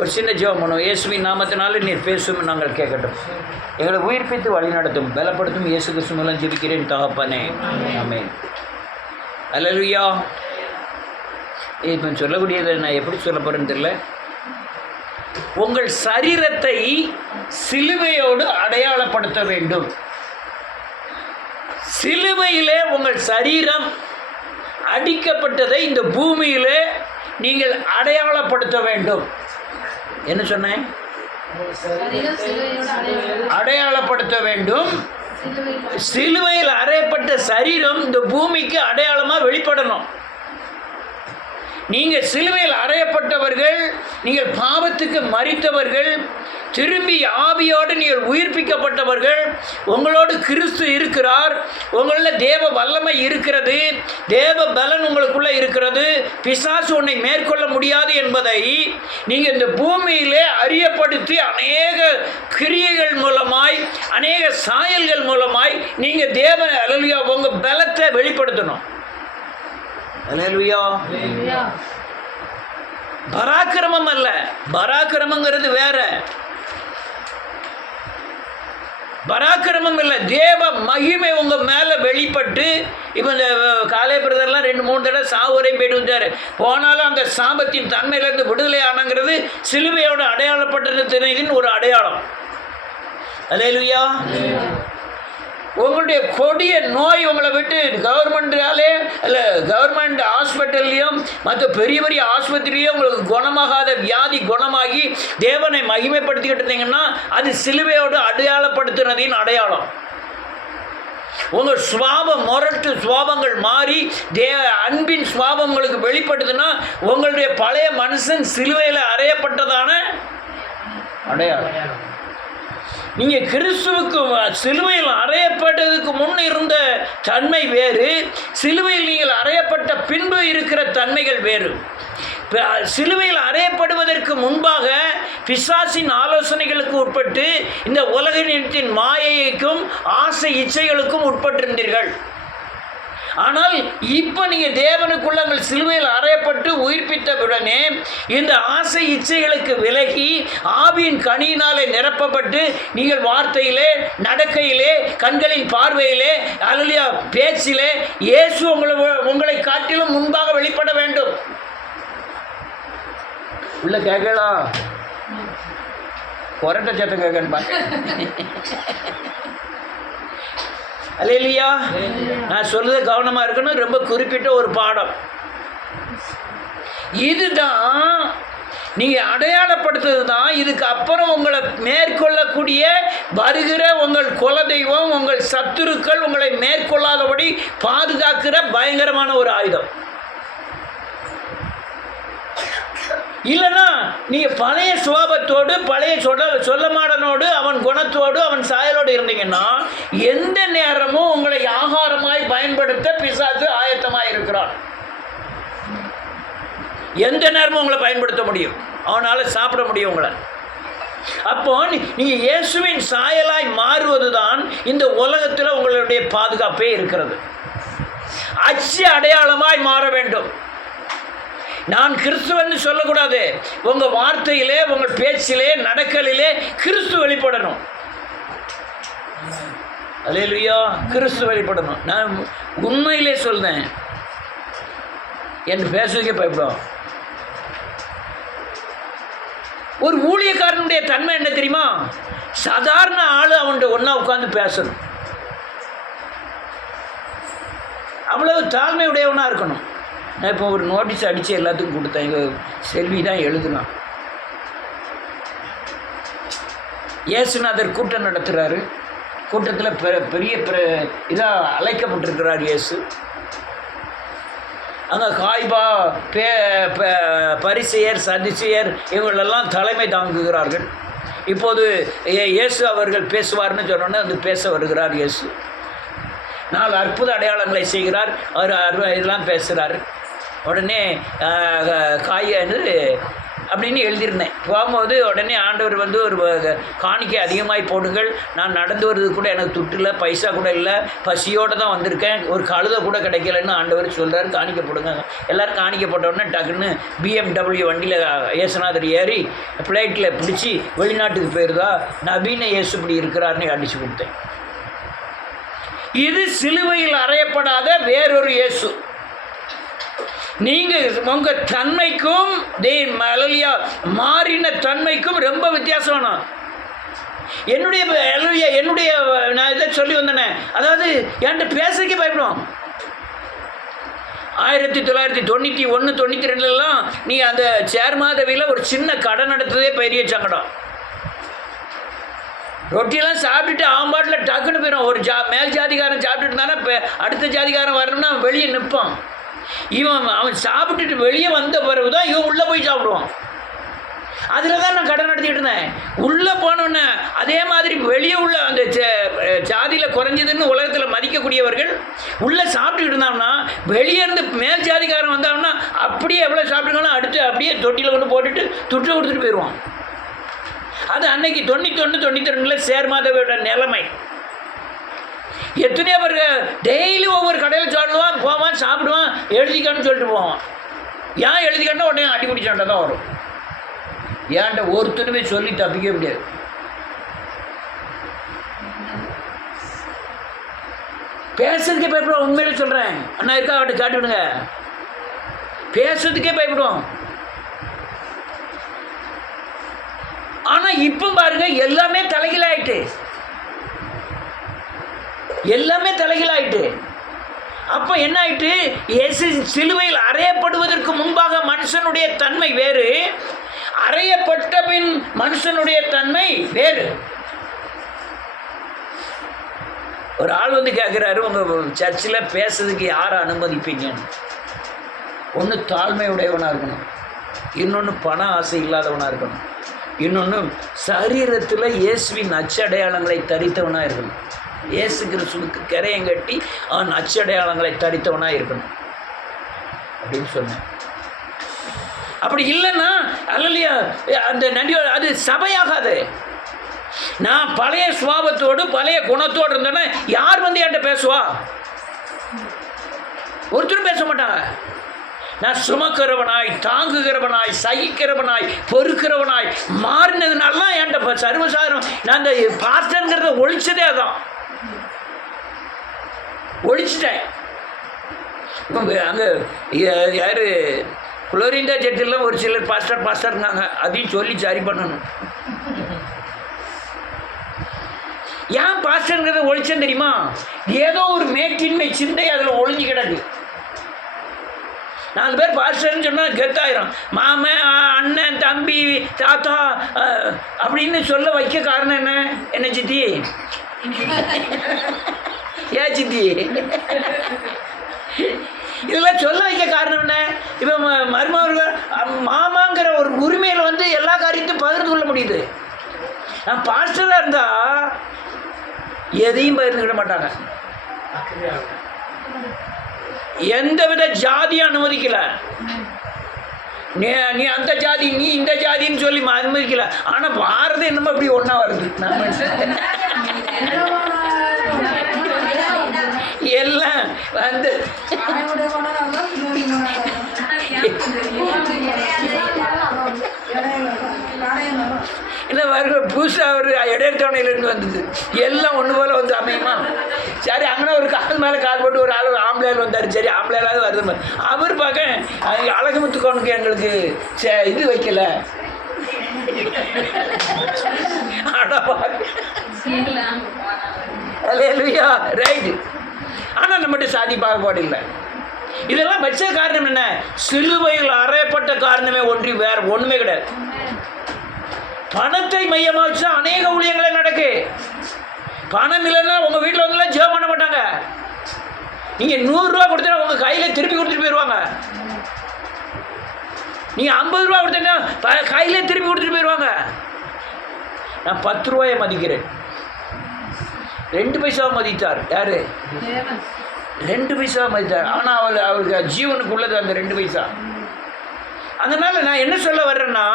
ஒரு சின்ன ஜெபம் பண்ணுவோம். இயேசுவின் நாமத்தினால நீர் பேசும் நாங்கள் கேட்கட்டும். எங்களை உயிர்ப்பித்து வழி நடத்தும், பலப்படுத்தும். இயேசு கிறிஸ்து மூலம் ஜெபிக்கிறேன் தகப்பனே, ஆமென். அல்லேலூயா. இப்போ சொல்லக்கூடியதை நான் எப்படி சொல்ல போகிறேன்னு தெரியல. உங்கள் சரீரத்தை சிலுவையோடு அடையாளப்படுத்த வேண்டும். சிலுவையிலே உங்கள் சரீரம் அடிக்கப்பட்டதை இந்த பூமியிலே நீங்கள் அடையாளப்படுத்த வேண்டும். என்ன சொன்னேன்? அடையாளப்படுத்த வேண்டும். சிலுவையில் அறையப்பட்ட சரீரம் இந்த பூமிக்கு அடையாளமாக வெளிப்படணும். நீங்கள் சிலுவையில் அறையப்பட்டவர்கள், நீங்கள் பாவத்துக்கு மரித்தவர்கள், திரும்பி ஆவியோடு நீங்கள் உயிர்ப்பிக்கப்பட்டவர்கள். உங்களோடு கிறிஸ்து இருக்கிறார். உங்களில் தேவ வல்லமை இருக்கிறது, தேவ பலன் உங்களுக்குள்ளே இருக்கிறது. பிசாசு உன்னை மேற்கொள்ள முடியாது என்பதை நீங்கள் இந்த பூமியிலே அறியப்படுத்தி அநேக கிரியைகள் மூலமாய், அநேக சாயல்கள் மூலமாய் நீங்கள் தேவ அல்லேலூயா உங்கள் பலத்தை வெளிப்படுத்தணும். அல்லேலூயா. பராக்கிரமம் அல்ல, பராக்கிரமங்கிறது வேற. பராக்கிரமம் இல்லை, தேவ மகிமை உங்கள் மேலே வெளிப்பட்டு. இப்போ இந்த காலை பிரதர்லாம் 2-3 தடவை சாவுரையும் போயிட்டு வந்தார். போனாலும் அந்த சாபத்தின் தன்மையிலேருந்து விடுதலை ஆனங்கிறது சிலுவையோடு அடையாளப்பட்டிருந்ததின் ஒரு அடையாளம். அல்லேலூயா. உங்களுடைய கொடிய நோய் உங்களை விட்டு கவர்மெண்ட்டாலே இல்லை, கவர்மெண்ட் ஹாஸ்பிட்டல்லையும் மற்ற பெரிய பெரிய ஆஸ்பத்திரியும் உங்களுக்கு குணமாகாத வியாதி குணமாகி தேவனை மகிமைப்படுத்திக்கிட்டு இருந்தீங்கன்னா அது சிலுவையோடு அடையாளப்படுத்துறதின் அடையாளம். உங்கள் சுவாபம், முரட்டு சுவாபங்கள் மாறி அன்பின் சுவாபம் உங்களுக்கு வெளிப்படுதுன்னா உங்களுடைய பழைய மனுஷன் சிலுவையில் அறையப்பட்டதான அடையாளம். நீங்கள் கிறிஸ்துவுக்கு சிலுவையில் அறையப்பட்டதுக்கு முன் இருந்த தன்மை வேறு, சிலுவையில் நீங்கள் அறையப்பட்ட பின்பு இருக்கிற தன்மைகள் வேறு. சிலுவையில் அறையப்படுவதற்கு முன்பாக பிசாசின் ஆலோசனைகளுக்கு உட்பட்டு இந்த உலகினத்தின் மாயைக்கும் ஆசை இச்சைகளுக்கும் உட்பட்டிருந்தீர்கள். ஆனால் இப்போ நீங்கள் தேவனுக்குள்ள உங்கள் சிலுவையில் அறையப்பட்டு உயிர்ப்பித்த உடனே இந்த ஆசை இச்சைகளுக்கு விலகி ஆவியின் கனியினாலே நிரப்பப்பட்டு நீங்கள் வார்த்தையிலே, நடக்கையிலே, கண்களின் பார்வையிலே, அல்லேலூயா பேச்சிலே இயேசு உங்களை காட்டிலும் முன்பாக வெளிப்பட வேண்டும். உள்ள கேட்கலாம், கொரட்ட சத்தம் கேட்கணும்பா. அல்லேலூயா. நான் சொல்லுறது கவனமாக இருக்கணும். ரொம்ப குறிப்பிட்ட ஒரு பாடம் இதுதான். நீங்கள் அடையாளப்படுத்துறது தான். இதுக்கு அப்புறம் உங்களை மேற்கொள்ளக்கூடிய வருகிற உங்கள் குலதெய்வம், உங்கள் சத்துருக்கள் உங்களை மேற்கொள்ளாதபடி பாதுகாக்கிற பயங்கரமான ஒரு ஆயுதம். இல்லைன்னா நீங்கள் பழைய சுவாபத்தோடு, பழைய சொல்லமாடனோடு, அவன் குணத்தோடு, அவன் சாயலோடு இருந்தீங்கன்னா எந்த நேரமும் உங்களை ஆகாரமாய் பயன்படுத்த பிசாசு ஆயத்தமாக இருக்கிறான். எந்த நேரமும் உங்களை பயன்படுத்த முடியும், அவனால் சாப்பிட முடியும் உங்களை. அப்போ நீங்கள் இயேசுவின் சாயலாய் மாறுவது தான் இந்த உலகத்தில் உங்களுடைய பாதுகாப்பே இருக்கிறது. அச்சு அடையாளமாய் மாற வேண்டும். நான் கிறிஸ்துவன்னு சொல்லக்கூடாது. உங்கள் வார்த்தையிலே, உங்கள் பேச்சிலே, நடக்கலிலே கிறிஸ்து வெளிப்படணும். அல்லேலூயா. கிறிஸ்து வெளிப்படணும். நான் உண்மையிலே சொல்றேன், என்று பேசுவதற்கே பயப்படும். ஒரு ஊழியக்காரனுடைய தன்மை என்ன தெரியுமா? சாதாரண ஆள் அவன்கிட்ட ஒன்றா உட்காந்து பேசணும். அவ்வளவு தாழ்மையுடையவனாக இருக்கணும். நான் இப்போ ஒரு நோட்டீஸ் அடித்து எல்லாத்துக்கும் கொடுத்தேன். எங்கள் செல்வி தான் எழுதுனான். இயேசுநாதர் கூட்டம் நடத்துகிறாரு. கூட்டத்தில் பெரிய இதாக அழைக்கப்பட்டிருக்கிறார் இயேசு. அங்கே காய்பா, பரிசேயர், சதுசேயர் இவங்களெல்லாம் தலைமை தாங்குகிறார்கள். இப்போது இயேசு அவர்கள் பேசுவார்னு சொன்னோன்னே வந்து பேச வருகிறார் இயேசு. 4 அற்புத அடையாளங்களை செய்கிறார். அவர் இதெல்லாம் பேசுகிறார். உடனே காய் அப்படின்னு எழுதியிருந்தேன். போகும்போது உடனே ஆண்டவர் வந்து ஒரு காணிக்கை அதிகமாகி போடுங்கள், நான் நடந்து வர்றது கூட எனக்கு துட்டில் பைசா கூட இல்லை, பசியோடு தான் வந்திருக்கேன், ஒரு கழுதை கூட கிடைக்கலன்னு ஆண்டவர் சொல்கிறார், காணிக்கை போடுங்க. எல்லோரும் காணிக்கை போட்ட உடனே டக்குன்னு BMW வண்டியில் இயேசுநாதர் ஏறி ஃப்ளைட்டில் பிடிச்சி வெளிநாட்டுக்கு போயிருதா, நவீன இயேசு இப்படி இருக்கிறாருன்னு அடித்து கொடுத்தேன். இது சிலுவையில் அறையப்படாத வேறொரு இயேசு. நீங்கள் உங்கள் தன்மைக்கும் மாறின தன்மைக்கும் ரொம்ப வித்தியாசம் வேணும். என்னுடைய நான் இதை சொல்லி வந்தேனே, அதாவது என்கிட்ட பேசுறதுக்கே பயப்படுவோம். 1991, 92 நீ அந்த சேர்மாதவியில் ஒரு சின்ன கடை நடத்துறதே பெரிய சங்கடம். ரொட்டியெல்லாம் சாப்பிட்டுட்டு அவன் பாட்டில் டக்குன்னு போயிடும். ஒரு மேல் ஜாதிகாரன் சாப்பிட்டுட்டு இருந்தானா இப்போ அடுத்த ஜாதிகாரன் வரணும்னா அவன் வெளியே நிற்பான். அவன் சாப்பிட்டுட்டு வெளியே வந்த பிறகு தான் இவன் உள்ளே போய் சாப்பிடுவான். அதில் தான் நான் கடை நடத்திக்கிட்டு இருந்தேன். உள்ளே போனோன்னே அதே மாதிரி வெளியே உள்ள அந்த ஜாதியில் குறைஞ்சதுன்னு உலகத்தில் மதிக்கக்கூடியவர்கள் உள்ளே சாப்பிட்டுக்கிட்டு இருந்தாங்கன்னா, வெளியே இருந்து மேல் ஜாதிகாரன் வந்தாங்கன்னா அப்படியே எவ்வளோ சாப்பிட்டுக்கணும் அடுத்து அப்படியே தொட்டியில் கொண்டு போட்டுட்டு துட்டு கொடுத்துட்டு போயிடுவான். அது அன்னைக்கு 91, 92 சேர்மாதவியோட நிலைமை. எத்தனையோ பேர் டெய்லி ஒவ்வொரு கடையில் சாப்பிடுவான், போவான், சாப்பிடுவான், எழுதிக்கான்னு சொல்லிட்டு போவான். ஏன் எழுதிக்கன்னா உடனே அடிப்படி சண்டை தான் வரும். ஏன்ட்ட ஒருத்தருமே சொல்லி தப்பிக்க முடியாது. பேசுறதுக்கே பயப்படுவோம். உண்மையில சொல்கிறேன், அண்ணா இருக்கா அவர்கிட்ட காட்டிவிடுங்க. பேசுறதுக்கே பயப்படுவோம். ஆனால் இப்போ பாருங்க எல்லாமே தலைகீழாயிட்டு, எல்லாமே தலைகீழாயிட்டு. அப்போ என்ன ஆயிட்டு, இயேசு சிலுவையில் அறையப்படுவதற்கு முன்பாக மனுஷனுடைய தன்மை வேறு, அறையப்பட்ட பின் மனுஷனுடைய தன்மை வேறு. ஒரு ஆள் வந்து கேட்குறாரு, உங்கள் சர்ச்சில் பேசுறதுக்கு யாரை அனுமதிப்பீங்கன்னு. ஒன்று தாழ்மையுடையவனாக இருக்கணும், இன்னொன்று பண ஆசை இல்லாதவனாக இருக்கணும், இன்னொன்று சரீரத்தில் இயேசுவின் அச்சடையாளங்களை தரித்தவனாக இருக்கணும். இயேசு கிறிஸ்துவுக்கு கரையம் கட்டி அவன் அச்சடையாளங்களை தரித்தவனாக இருக்கணும் அப்படின்னு சொன்னேன். அப்படி இல்லைன்னா அல்லையா அந்த நன்றி அது சபையாகாது. நான் பழைய சுவாபத்தோடு பழைய குணத்தோடு இருந்தேன்னா யார் வந்து என்கிட்ட பேசுவா? ஒருத்தரும் பேச மாட்டாங்க. நான் சுமக்கிறவனாய், தாங்குகிறவனாய், சகிக்கிறவனாய், பொறுக்கிறவனாய் மாறினதுனாலாம் என்கிட்ட சர்வசாதாரம். நான் அந்த பாஸ்டர்ங்கிறத ஒழிச்சதே அதான், ஒழிச்சிட்டேன். அங்கே யார் குளோரிந்தா ஜெட்டில் ஒரு சிலர் பாஸ்டர்னாங்க, அதையும் சொல்லி சரி பண்ணணும். ஏன் பாஸ்டர்ங்கிறத ஒழிச்சேன்னு தெரியுமா? ஏதோ ஒரு மேட்டின்மை சிந்தை அதில் ஒழிஞ்சு கிடக்கு. 4 பேர் பாஸ்டர்னு சொன்னால் கெத்தாயிரும். மாமன், அண்ணன், தம்பி, தாத்தா அப்படின்னு சொல்ல வைக்க காரணம் என்ன? என்ன சித்தி? ஏன் சித்தி இதெல்லாம் சொல்ல வைக்க காரணம் என்ன? இப்போ மருமகர்கள் மாமாங்கிற ஒரு உரிமையில் வந்து எல்லா காரியத்தையும் பகிர்ந்து கொள்ள முடியுது. நான் பாஸ்டராக இருந்தால் எதையும் பகிர்ந்துக்கிட மாட்டாங்க. எந்தவித ஜாதியும் அனுமதிக்கல. நீ அந்த ஜாதி, நீ இந்த ஜாதின்னு சொல்லி அனுமதிக்கல. ஆனால் பாரத என்னமோ அப்படி ஒன்றா வருது. எல்லாம் வந்து இல்லை வருகிற புதுசாக ஒரு இடையத்தவணையிலேருந்து வந்தது. எல்லாம் ஒன்று போல் வந்து அமையுமா? சரி, அங்கே ஒரு கால் மேலே கால் போட்டு ஒரு ஆள் ஆம்பளையால் வந்தார். சரி, ஆம்பளையாவது வருது. அவர் பார்க்க அழகுமுத்து கோனுக்கு எங்களுக்கு இது வைக்கல. ரைட்டு. ஆனால் நம்மகிட்ட சாதி பாகுபாடு இல்லை. இதெல்லாம் வச்ச காரணம் என்ன? சிலுவையில் அறையப்பட்ட காரணமே ஒன்றி வேற ஒன்றுமே கிடையாது. பணத்தை மையமாக வச்சு அநேக ஊழியங்களே நடக்கு. பணம் இல்லைன்னா உங்கள் வீட்டில் வந்துலாம் ஜெபம் பண்ண மாட்டாங்க. நீங்கள் 100 ரூபா கொடுத்தா உங்கள் கையில் திருப்பி கொடுத்துட்டு போயிடுவாங்க. நீங்கள் 50 ரூபா கொடுத்தீங்கன்னா கையிலே திருப்பி கொடுத்துட்டு போயிடுவாங்க. நான் 10 ரூபாயை மதிக்கிறேன். 2 பைசாவை மதித்தார். யார்? 2 பைசாவை மதித்தார். ஆனால் அவருக்கு ஜீவனுக்கு உள்ளது அந்த 2 பைசா. அதனால் நான் என்ன சொல்ல வர்றேன்னா,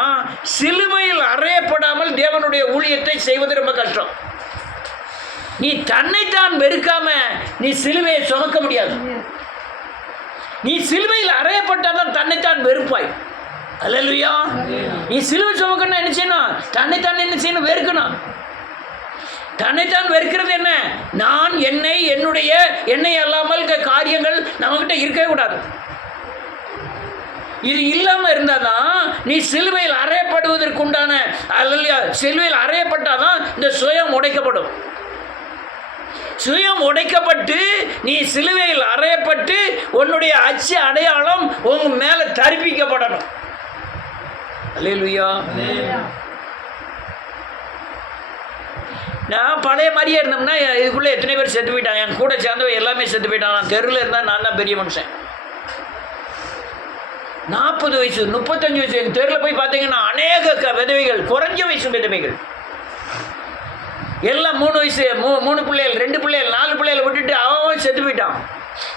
சிலுவையில் அறையப்படாமல் தேவனுடைய ஊழியத்தை செய்வது ரொம்ப கஷ்டம். நீ தன்னைத்தான் வெறுக்காம நீ சிலுவையை சுமக்க முடியாது. நீ சிலுவையில் அறையப்பட்டாதான் தன்னைத்தான் வெறுப்பாய். அல்லேலூயா. நீ சிலுவை சுமக்கணும் என்ன செய்யணும்? தன்னைத்தான் என்ன செய்யணும்? வெறுக்கணும். தன்னைத்தான் வெறுக்கிறது என்ன? நான் என்னை அல்லாமல் காரியங்கள் நம்மகிட்ட இருக்கவே கூடாது. இது இல்லாமல் இருந்தாதான் நீ சிலுவையில் அறையப்படுவதற்குண்டான, அல்லையா, சிலுவையில் அறையப்பட்டாதான் இந்த சுயம் உடைக்கப்படும். சுயம் உடைக்கப்பட்டு நீ சிலுவையில் அறையப்பட்டு உன்னுடைய அச்சு அடையாளம் உங்க மேல தரிப்பிக்கப்படணும். அல்லேலூயா. நான் பழைய மாதிரியே இருந்தோம்னா இதுக்குள்ளே எத்தனை பேர் செத்து போயிட்டாங்க. என் கூட சேர்ந்தவ எல்லாமே செத்து போயிட்டாங்க. நான் தெருவில் இருந்தால் நான் தான் பெரிய மனுஷன். 40 வயசு 35 வயசு எங்கள் தெருவில் போய் பார்த்தீங்கன்னா அநேக விதவைகள், குறைஞ்ச வயசு விதவைகள் எல்லாம் 3 வயசு 3 பிள்ளைகள் 2 பிள்ளைகள் 4 பிள்ளைகளை விட்டுட்டு அவன் செத்து போயிட்டான்.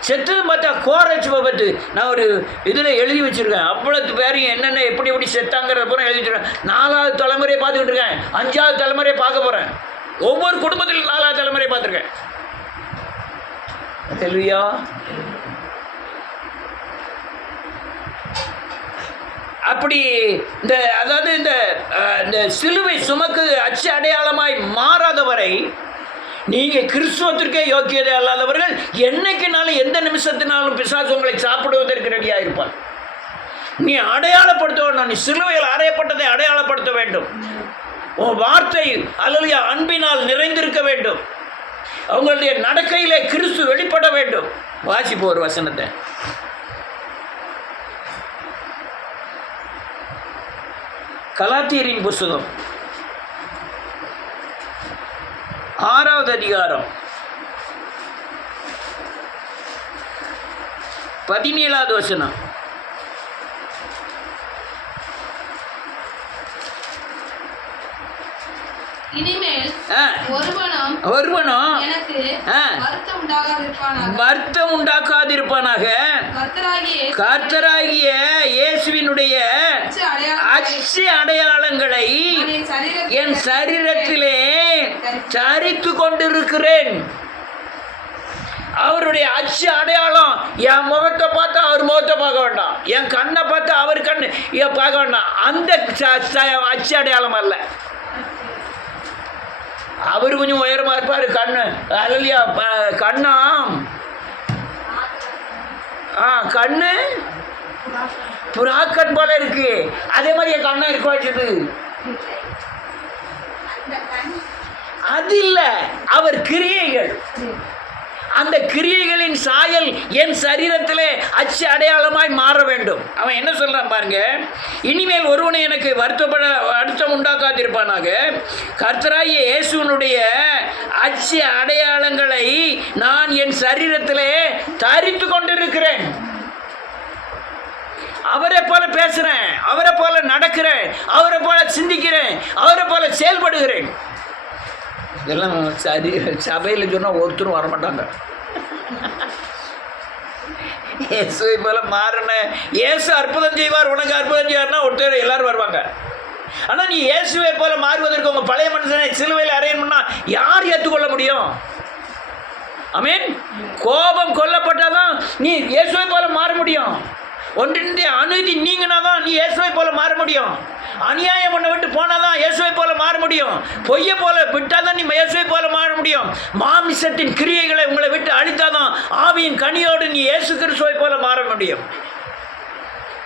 செத்துன்னு பார்த்தா கோரச்சு பத்து நான் ஒரு இதில் எழுதி வச்சுருக்கேன். அவ்வளோ பேரையும் என்னென்ன எப்படி செத்தாங்கிறத பூரா எழுதி வச்சுருக்கேன். 4வது தலைமுறையை பார்த்துக்கிட்டு இருக்கேன். 5வது தலைமுறையை பார்க்க போகிறேன். ஒவ்வொரு குடும்பத்திலும் 4வது தலைமுறையை பார்த்துருக்கேன். அல்லேலூயா. அப்படி இந்த சிலுவை சுமக்கு அச்சு அடையாளமாய் மாறாதவரை நீங்கள் கிறிஸ்துவத்திற்கே யோக்கியதை அல்லாதவர்கள் என்னைக்குனாலும் எந்த நிமிஷத்தினாலும் பிசாசு உங்களை சாப்பிடுவதற்கு ரெடியாக இருப்பார். நீ அடையாளப்படுத்த வேண்டும். நீ சிலுவையில் அறையப்பட்டதை அடையாளப்படுத்த வேண்டும். உன் வார்த்தை அல்லேலூயா அன்பினால் நிறைந்திருக்க வேண்டும். அவங்களுடைய நடக்கையிலே கிறிஸ்து வெளிப்பட வேண்டும். வாசிப்போம் ஒரு வசனத்தை. கலாத்தியரின் புஸ்தகம் 6வது அதிகாரம் 17வது வசனம். இனிமேல் ஒருவனும் வருத்தம் உண்டாக்காதிருப்பானாக. கர்த்தராகிய இயேசுவினுடைய அச்சு அடையாளங்களை என் சரீரத்திலே தரித்து கொண்டிருக்கிறேன். அவருடைய அச்சு அடையாளம் என் முகத்தை பார்த்து அவர் முகத்தை பார்க்க வேண்டாம், என் கண்ணை பார்த்து அவர் கண்ணு பார்க்க வேண்டாம். அந்த அச்சு அடையாளம் அல்ல. அவர் கொஞ்சம் உயரமா இருப்பார். கண்ணு அல்லையா, கண்ணாம் கண்ணு புறாக்கண் போல இருக்கு. அதே மாதிரி என் கண்ணா இருக்க வச்சது அது இல்லை, அவர் கிரியைகள். அந்த கிரியைகளின் சாயல் என் சரீரத்திலே அச்சு அடையாளமாய் மாற வேண்டும். அவன் என்ன சொல்றான் பாருங்க. இனிமேல் ஒருவனை எனக்கு வருத்தம் உண்டாக்காதிருப்பானாக. கர்த்தராகிய இயேசுவினுடைய அச்சு அடையாளங்களை நான் என் சரீரத்திலே தரித்து கொண்டிருக்கிறேன். அவரை போல பேசுறேன், அவரை போல நடக்கிறேன், அவரை போல சிந்திக்கிறேன், அவரை போல செயல்படுகிறேன். இதெல்லாம் சபையில் சொன்னால் ஒருத்தரும் வரமாட்டாங்க. இயேசுவை போல மாறின, இயேசு அற்புதம் செய்வார், உனக்கு அற்புதம் செய்வார்னா ஒருத்தர் எல்லாரும் வருவாங்க. ஆனால் நீ இயேசுவை போல மாறுவதற்கு உங்கள் பழைய மனுஷனை சிலுவையில் அறையணும்னா யார் ஏற்றுக்கொள்ள முடியும்? ஆமென். கோபம் கொல்லப்பட்டாதான் நீ இயேசுவை போல மாற முடியும். ஒன்றினுடைய அநீதி நீங்கினா தான் நீ இயேசுவை போல மாற முடியும். அநியாயம் பண்ண விட்டு போனாதான் இயேசுவை போல மாற முடியும். பொய்யை போல விட்டாதான் நீ இயேசுவை போல மாற முடியும். மாமிசத்தின் கிரியைகளை உங்களை விட்டு அழித்தாதான் ஆவியின் கனியோடு நீ இயேசு கிறிஸ்துவை போல மாற முடியும்.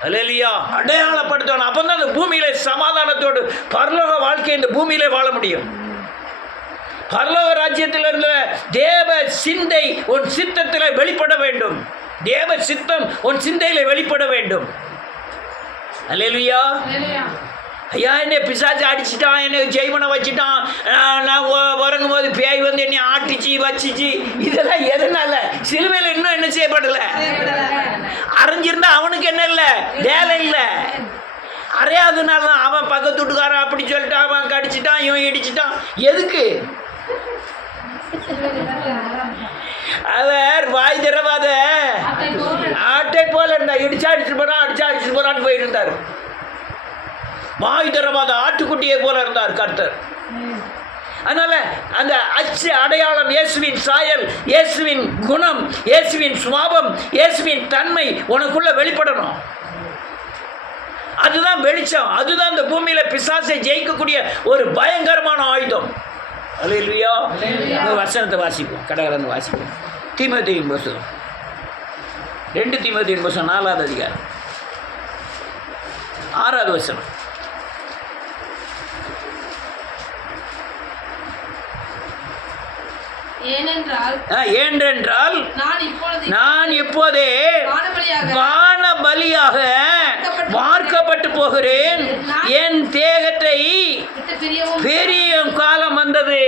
அல்லேலூயா. அடையாளப்படுத்தணும். அப்பதான் இந்த பூமியில சமாதானத்தோடு பரலோக வாழ்க்கை இந்த பூமியிலே வாழ முடியும். பரலோக ராஜ்யத்தில் இருந்த தேவ சிந்தை உன் சித்தத்தில் வெளிப்பட வேண்டும். தேவ சித்தம் உன் சிந்தையில் வெளிப்பட வேண்டும். அல்லேலூயா. ஐயா, என்னை பிசாசு அடிச்சுட்டான், என்னை ஜெய்மனை வச்சுட்டான், நான் உறங்கும் போது பேய் வந்து என்னை ஆட்டிச்சு வச்சிச்சு, இதெல்லாம் எதனால? சிலுவையில் இன்னும் என்ன செய்யப்படலை. அரைஞ்சிருந்தா அவனுக்கு என்ன இல்லை, வேலை இல்லை. அறையாதனால தான் அவன் பக்கத்து வீட்டுக்காரன் அப்படி சொல்லிட்டான், அவன் கடிச்சிட்டான், இவன் இடிச்சிட்டான். எதுக்கு? அவர் வாய் திறவாத ஆட்டை போல இருந்தார். அடிச்சுட்டு போறான்னு போயிட்டு இருந்தார். வாய் திறவாத ஆட்டுக்குட்டியை போல இருந்தார் கர்த்தர். அதனால அந்த அச்சு அடையாளம், இயேசுவின் சாயல், இயேசுவின் குணம், இயேசுவின் சுபாவம், இயேசுவின் தன்மை உனக்குள்ள வெளிப்படணும். அதுதான் வெளிச்சம். அதுதான் இந்த பூமியில பிசாசை ஜெயிக்கக்கூடிய ஒரு பயங்கரமான ஆயுதம். அல்லேலூயா. வசனத்தை வாசிப்போம், கடகடன்னு வாசிப்போம். தீமோத்தேயுவின் புத்தகம் 2 தீமோத்தேயுவின் புத்தகம் 4வது அதிகாரம் 6வது வசனம். ஏனென்றால் நான் இப்போதே வான பலியாக வார்க்கப்பட்டு போகிறேன். என் தேகத்தை பெரிய காலம் வந்தது.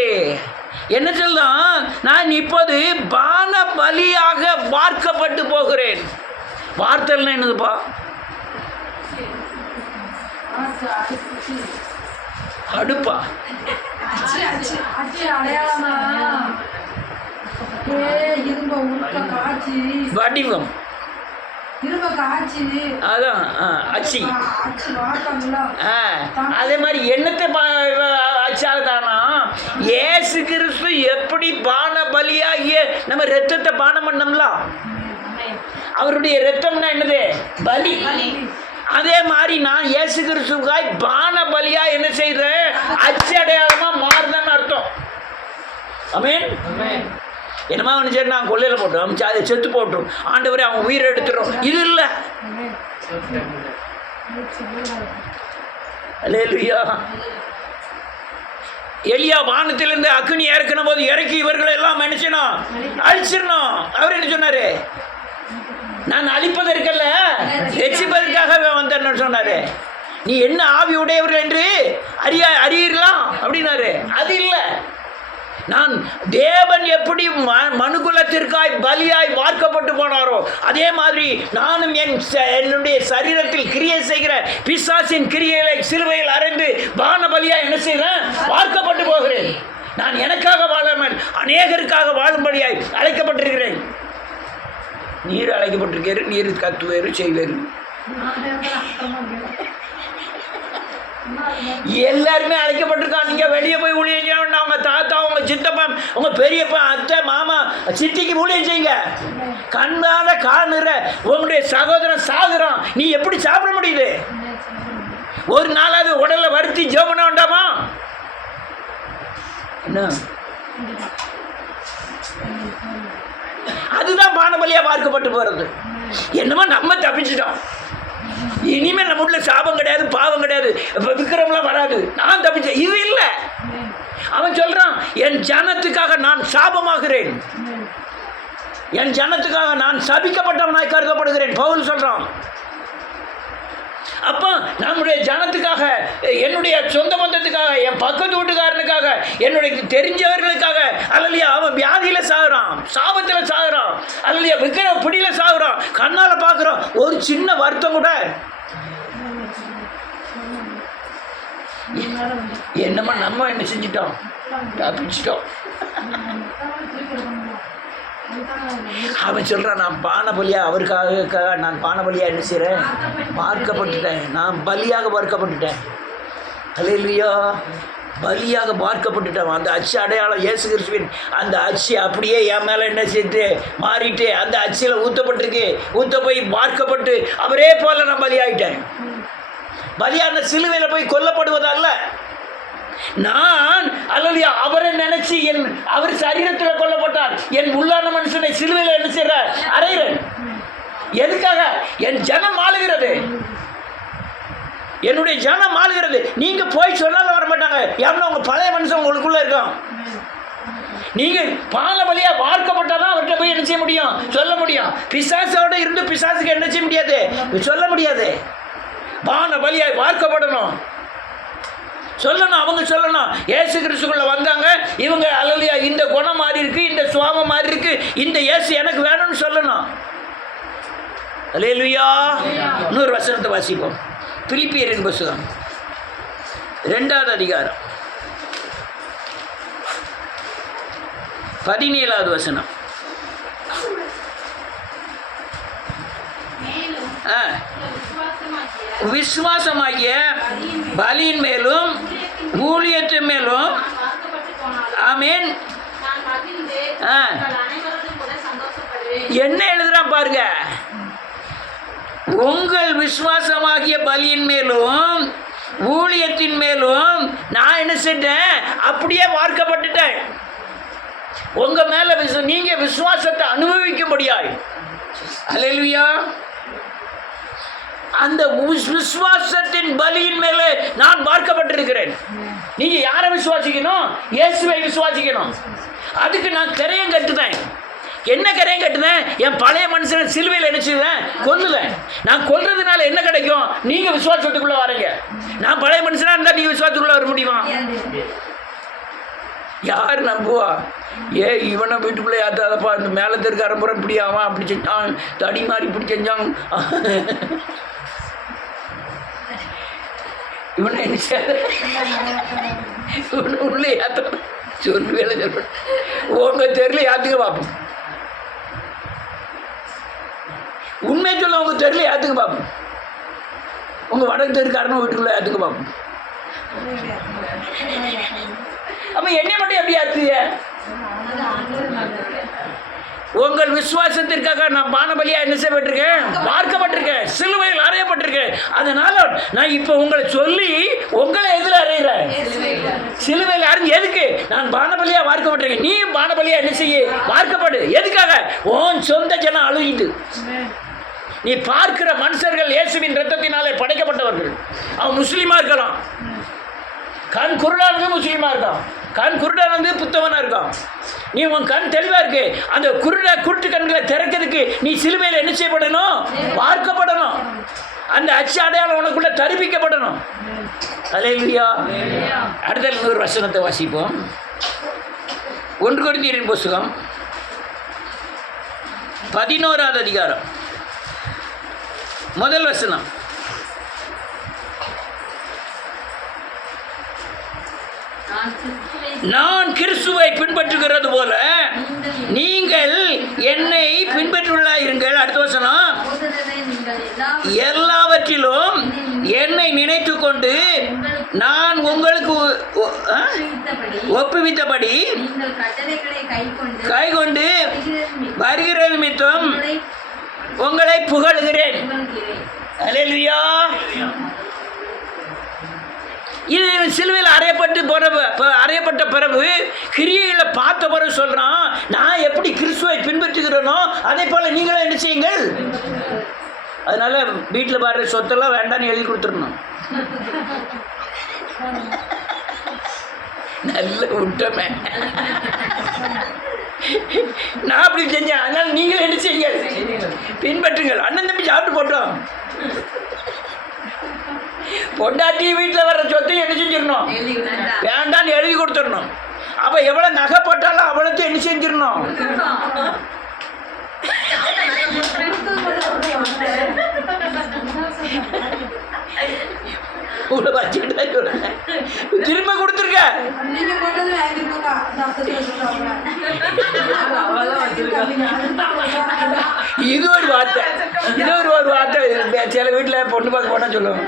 என்ன சொல்லலாம்? நான் இப்போது வான பலியாக வார்க்கப்பட்டு போகிறேன். வார்த்தல்னா என்னதுப்பா? அடுப்பா? வடிவம் அதான் அச்சி. அதே மாதிரி என்னத்தை அச்சாதானா? இயேசு கிறிஸ்து எப்படி பான பலியாகிய நம்ம ரத்தத்தை பானம் பண்ணோம்ல, அவருடைய ரத்தம்னா என்னது? பலி. அதே மாதிரி நான் இயேசு கிறிஸ்துக்காய் பான பலியா என்ன செய்றேன்? அச்சு அடையாளமா மாறுதான்னு அர்த்தம். ஆமென். என்னமா ஒன்று சரி, நான் கொள்ளையில் போட்டோம், அதை செத்து போட்டோம், ஆண்டவரே அவன் உயிரை எடுத்துடும், இது இல்லை. அல்லேலூயா. எலியா வானத்திலிருந்து அக்னி இறக்கணும் போது இறக்கி இவர்களை எல்லாம் நினைச்சணும், அழிச்சிடணும். அவர் என்ன சொன்னாரு? நான் அழிப்பதற்கல்ல, ரட்சிப்பதற்காக வந்தேன்னு சொன்னாரு. நீ என்ன ஆவி உடையவர்கள் என்று அறியலாம் அப்படின்னாரு. அது இல்லை. நான் தேவன் எப்படி மனுகுலத்திற்காய் பலியாய் வார்க்கப்பட்டு போனாரோ அதே மாதிரி நானும் என்னுடைய சரீரத்தில் கிரியை செய்கிற பிசாசின் கிரியைகளை சிலுவையில் அறைந்து வான பலியாய் என்ன செய்கிறேன்? வார்க்கப்பட்டு போகிறேன். நான் எனக்காக வாழாமல் அநேகருக்காக வாழும்படியாய் அழைக்கப்பட்டிருக்கிறேன். நீர் அழைக்கப்பட்டிருக்கிறார், நீர் கத்துவேறு செய்வேறு. எல்லாருமே அழைக்கப்பட்டிருக்காங்க. நீங்க வெளியே போய் ஊழியம் செய்யணும். உங்க தாத்தா, உங்க சித்தப்பா, உங்க பெரியப்பா, அத்தை, மாமா, சித்திக்கு ஊழியம் செய்யுங்க. கண்ணால காணுற உங்களுடைய சகோதரன் சாகுறான், நீ எப்படி சாப்பிட முடியுது? ஒரு நாளாவது உடல்ல வருத்தி ஜெபம் வேண்டாமா? என்ன அதுதான் பானபலியா பார்க்கப்பட்டு போறது. என்னமோ நம்ம தப்பிச்சிட்டோம், இனிமேல் நம்ம வீட்டில் சாபம் கிடையாது, பாவம் கிடையாது, விக்கிரம்லாம் வராது, நான் தப்பிச்சேன். இது இல்லை. அவன் சொல்றான், என் ஜனத்துக்காக நான் சாபமாகிறேன், என் ஜனத்துக்காக நான் சபிக்கப்பட்டவனாய் கருதப்படுகிறேன் பவுல் சொல்றான். அப்போ நம்முடைய ஜனத்துக்காக, என்னுடைய சொந்த பந்தத்துக்காக, என் பக்கத்து வீட்டுக்காரனுக்காக, என்னுடைய தெரிஞ்சவர்களுக்காக, அல்லையா அவன் வியாதியில சாகுறான், சாபத்துல சாகுறான், அல்லையா விக்கிர பிடியில சாகுறான், கண்ணால பார்க்குறான். ஒரு சின்ன வருத்தம் கூட என்னமா நம்ம என்ன செஞ்சிட்டோம்? தப்பிச்சிட்டோம். அவன் சொல்கிறான், நான் பானபலியா அவருக்காக நான் பானபலியா என்ன செய்கிறேன்? பார்க்கப்பட்டுட்டேன், நான் பலியாக பார்க்கப்பட்டுட்டேன். அல்லேலூயா. பலியாக பார்க்கப்பட்டுட்டேன். அந்த அச்சு அடையாளம் இயேசு கிறிஸ்துவின் அந்த அச்சு அப்படியே என் மேலே என்ன செய்து மாறிட்டு அந்த அச்சில் ஊற்றப்பட்டிருக்கு. ஊற்ற போய் பார்க்கப்பட்டு அவரே போல நான் பலியாகிட்டேன். பலியான சிலுவையில் போய் கொல்லப்படுவதல்ல, நான் அல்லது அவரை நினைச்சு அவர் சரீரத்தில் கொல்லப்பட்டார். என் உள்ளான மனுஷனை சிலுவையில் என்ன செய்யற அறைகிறேன். எதுக்காக? என் ஜனம் ஆளுகிறது, என்னுடைய ஜனம் ஆளுகிறது. நீங்க போய் சொன்னாலும் வர மாட்டாங்க. ஏன்னா உங்க பழைய மனுஷன் உங்களுக்குள்ள இருக்கும். நீங்க பால வழியா வார்க்கப்பட்டாதான் அவர்கிட்ட போய் என்ன செய்ய முடியும்? சொல்ல முடியும். பிசாசோட இருந்து பிசாசுக்கு என்ன செய்ய முடியாது? சொல்ல முடியாது. பான வழியாய் வார்க்கப்படணும், சொல்லணும். அவங்க சொல்லணும், இயேசு கிறிஸ்துக்குள்ள வந்தாங்க இவங்க, அல்லையா இந்த குணம் மாறி இருக்கு, இந்த சுவாமம் மாறி இருக்கு, இந்த இயேசு எனக்கு வேணும்னு சொல்லணும். அல்லேலூயா. இன்னொரு வசனத்தை வாசிப்போம். பிலிப்பியரின் புத்தகம் 2வது அதிகாரம் 17வது வசனம். விசுவாசமாகிய பலியின் மேலும் ஊழியத்தின் மேலும் ஆமீன். என்ன எழுதுறான் பாருங்க, உங்கள் விசுவாசமாகிய பலியின் மேலும் ஊழியத்தின் மேலும் நான் என்ன செஞ்சேன், அப்படியே வார்க்கப்பட்டுட்டேன். உங்க மேல நீங்க விசுவாசத்தை அனுபவிக்க முடியாது. அல்லேலூயா. அந்த விசுவாசத்தின் பலியின் மேலே நான் பார்க்கப்பட்டிருக்கிறேன். நீங்க யாரை விசுவாசிக்கணும்? இயேசுவை விசுவாசிக்கணும். அதுக்கு நான் கரையம் கட்டுதேன். என்ன கரையம் கட்டுதேன்? என் பழைய மனுஷனை சிலுவையில் நினைச்சுதேன், கொல்லுதேன். நான் கொல்றதுனால என்ன கிடைக்கும்? நீங்க விசுவாசத்துக்குள்ள வரீங்க. நான் பழைய மனுஷனா இருந்தா நீங்க விசுவாசத்துக்குள்ள வர முடியுமா? யார் நம்புவா? இவனை வீட்டுக்குள்ளே யாத்தாதப்பா, இந்த மேலே தெருக்கு அரம்புறம் இப்படி அவன் அப்படி செஞ்சான், தடி மாறி இப்படி செஞ்சான், இவனை என்ன இவனை உள்ளே யாத்த சொல்லு வேலை சொல்ல. உங்க தெருல யாத்துக்க பார்ப்போம். உண்மையை சொல்ல உங்க தெருல யாத்துக்க பார்ப்போம். உங்க வடக்கு தெருக்காரனும் வீட்டுக்குள்ள யாத்துக்க பார்ப்போம். அப்ப என்னை மட்டும் எப்படி ஆத்துய? உங்கள் விசுவாசத்திற்காக நான் பானபலியா என்ன செய்யப்பட்டிருக்கேன்? பார்க்கப்பட்டிருக்கேன், சிலுவையில் அறையப்பட்டிருக்கேன். அதனால நான் இப்ப உங்களை சொல்லி உங்களை எதில் அறையிறேன்? சிலுவையில் அறைஞ்சு. எதுக்கு? நான் பானபலியா பார்க்கப்பட்டிருக்கேன். நீ பானபலியா என்ன செய்ய? பார்க்கப்படு. எதுக்காக? உன் சொந்த ஜனம் அழுகிட்டு. நீ பார்க்கிற மனுஷர்கள் இயேசுவின் ரத்தத்தினாலே படைக்கப்பட்டவர்கள். அவன் முஸ்லீமா இருக்கலாம், கண் குருடானது முஸ்லீமா இருக்கான், கண் குருடானது புத்தவனா இருக்கான். நீ உன் கண் தெளிவா இருக்கு, அந்த குருட்டு கண்களை திறக்கிறதுக்கு நீ சிலுவையில் என்ன செய்யப்படணும்? பார்க்கப்படணும். அந்த அச்சு அடையாளம் உனக்குள்ள தரிப்பிக்கப்படணும். அல்லேலூயா. அடுத்த ஒரு வசனத்தை வாசிப்போம். 1 கொரிந்தியரின் புத்தகம் 11வது அதிகாரம் முதல் வசனம். நான் கிறிஸ்துவை பின்பற்றுகிறது போல நீங்கள் என்னை பின்பற்றுள்ளாயிருங்கள். அடுத்த வசனம். எல்லாவற்றிலும் என்னை நினைத்து கொண்டு நான் உங்களுக்கு ஒப்புவித்தபடி கைகொண்டு வருகிற நிமித்தம் உங்களை புகழுகிறேன். அல்லேலூயா. இது சிலுவையில் அறையப்பட்ட பிறகு கிரியைகளை பார்த்த பிறகு சொல்றான், நான் எப்படி கிறிஸ்துவை பின்பற்றுகிறேனோ அதே போல நீங்களும் என்ன செய்யுங்கள். அதனால வீட்டில் பாடுற சொத்தெல்லாம் வேண்டான்னு எழுதி கொடுத்துடணும். நல்ல விட்டமே. நான் அப்படி செஞ்சேன், அதனால நீங்களும் என்ன செய்யுங்க, பின்பற்றுங்கள். அண்ணன் தம்பி சாப்பிட்டு போட்டோம். பொண்டாட்டி வீட்டில் வர்ற சொத்தையும் என்ன செஞ்சிடணும்? வேண்டான்னு எழுதி கொடுத்துடணும். அப்ப எவ்வளவு நகை போட்டாலும் அவ்வளோத்தையும் என்ன செஞ்சிடணும்? திரும்ப கொடுத்துருக்க. இது ஒரு வார்த்தை, சில வீட்டில் பொண்ணு பார்க்க போனால் சொல்லுவோம்,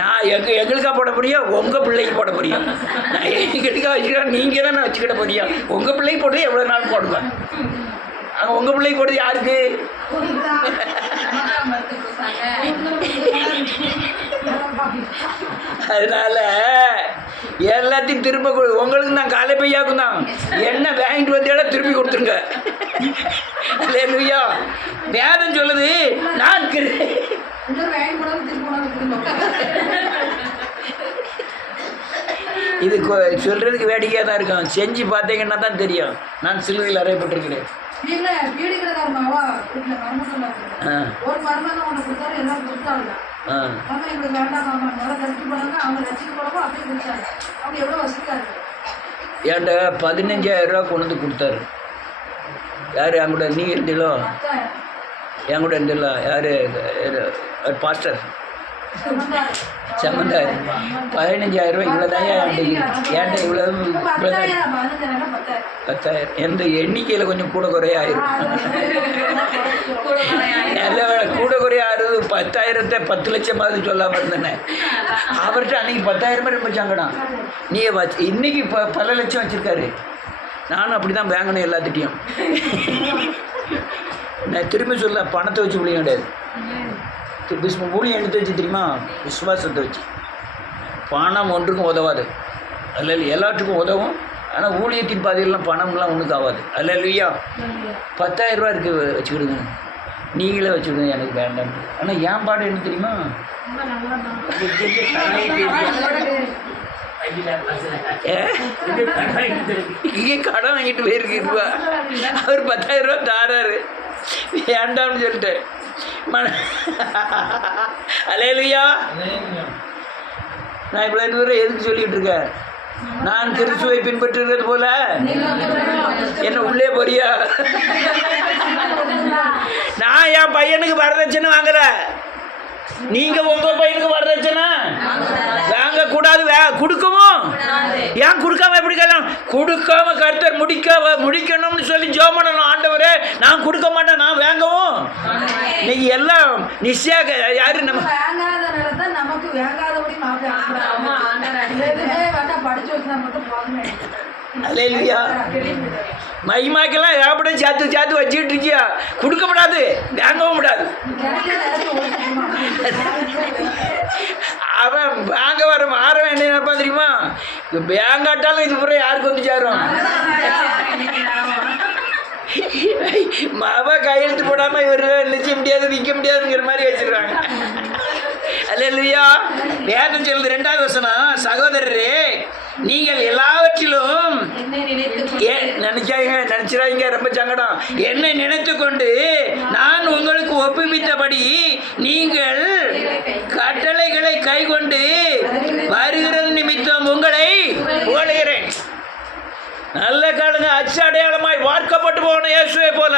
நான் எங்களுக்கா போட முடியும், உங்கள் பிள்ளைக்கு போட முடியும். நான் எங்களுக்காக வச்சுக்கிறேன், நீங்கள் தான் நான் வச்சுக்கிட முடியும். உங்கள் பிள்ளைக்கு போடுறது எவ்வளோ நாள் போடுவேன். அங்கே உங்கள் பிள்ளைக்கு போடுறது யாருக்கு? அதனால எல்லாத்தையும் திரும்ப உங்களுக்கு தான் காலை பையாக்கும் தான் என்ன வாங்கிட்டு வந்தால திருப்பி கொடுத்துருங்க. அல்லேலூயா. வேதம் சொல்லுது, நான் இது சொல்றதுக்கு வேடிக்கையாக தான் இருக்கும். செஞ்சு பார்த்தீங்கன்னா தான் தெரியும். நான் சிலுவையில் அறையப்பட்டிருக்கிறேன். ஏன்டா 15,000 ரூபா கொண்டு வந்து கொடுத்தாரு. யார் என் கூட? நீ இருந்தீங்களோ? என் கூட இருந்தீங்களா? யார்? பாஸ்டர் சமந்தார் 15,000 இவ்வளோதான் ஏன்ட்ட இவ்வளோ 10,000 எந்த எண்ணிக்கையில் கொஞ்சம் கூட குறையாயிரும். நல்ல கூட குறையாகிறது 10,000 10 லட்சமாவது சொல்லாமல் இருந்தேனே. அவர்கிட்ட அன்றைக்கி 10,000 ரொம்ப சங்கடம். நீ இன்னைக்கு பல லட்சம் வச்சுருக்காரு. நானும் அப்படி தான் வாங்கினேன் எல்லாத்திட்டையும். நான் திரும்பி சொல்ல, பணத்தை வச்சு ஊழியம் கிடையாது. ஊழியம் எடுத்து வச்சு தெரியுமா? விசுவாசத்தை வச்சு. பணம் ஒன்றுக்கும் உதவாது, அல்ல எல்லாத்துக்கும் உதவும். ஆனால் ஊழியத்தின் பாதையெல்லாம் பணம்லாம் ஒன்றுக்கு ஆகாது. அல்ல இல்லையா? 10,000 ரூபா இருக்குது, வச்சுக்கிடுங்க, நீங்களே வச்சுக்கிடுங்க, எனக்கு வேண்டாம். ஆனால் ஏன் பாடம் என்ன தெரியுமா? இங்கே கடன் வாங்கிட்டு போயிருக்கா. அவர் 10,000 ரூபா தாராரு, வேண்டாம்னு சொல்லிட்டு. அல்லேலூயா. நான் இவ்வளோ தூரம் எதுக்கு சொல்லிட்டு இருக்கேன்? நான் கிறிஸ்துவை பின்பற்றுகிறது போல என்ன உள்ளே போறியா? நான் என் பையனுக்கு வரதட்சணை வாங்கல, நீங்க உங்க பையனுக்கு வரதட்சணை வாங்க கூடாது. கொடுக்கவும் ஏன் கொடுக்காம எப்படி கேட்கலாம்? கொடுக்காம கர்த்தர் முடிக்கணும்னு சொல்லி ஜெபம் பண்ணணும். ஆண்டவரே நான் கொடுக்க மாட்டேன், நான் வாங்கவும். நீங்க எல்லாம் நிச்சயாக யாரு நம்ம அல்லேலூயா. மகிமாக்கெல்லாம் ஏப்படம் சேர்த்து வச்சுக்கிட்டு இருக்கியா? கொடுக்க கூடாது, வாங்கவும் கூடாது. அவன் வாங்க வர மாறவன் என்ன நினைப்பான் தெரியுமா? வேங்காட்டாலும் இது பூரா யாருக்கு வந்து சேரும்? அவ கையெழுத்து போடாமல் இவர் நிச்சய முடியாது, நிற்க முடியாதுங்கிற மாதிரி வச்சிருக்காங்க. அல்லேலூயா. வேதம் சொல்லுது 2வது வசனம், சகோதரரே நீங்கள் எல்லாவற்றிலும் நினைச்சிடாதீங்க, ரொம்ப சங்கடம். என்னை நினைத்து கொண்டு நான் உங்களுக்கு ஒப்புவித்தபடி நீங்கள் கட்டளைகளை கை கொண்டு வருகிறது நிமித்தம் உங்களை புகழுகிறேன். நல்ல காலங்க, அச்சு அடையாளமாய் வார்க்கப்பட்டு போன இயேசுவை போல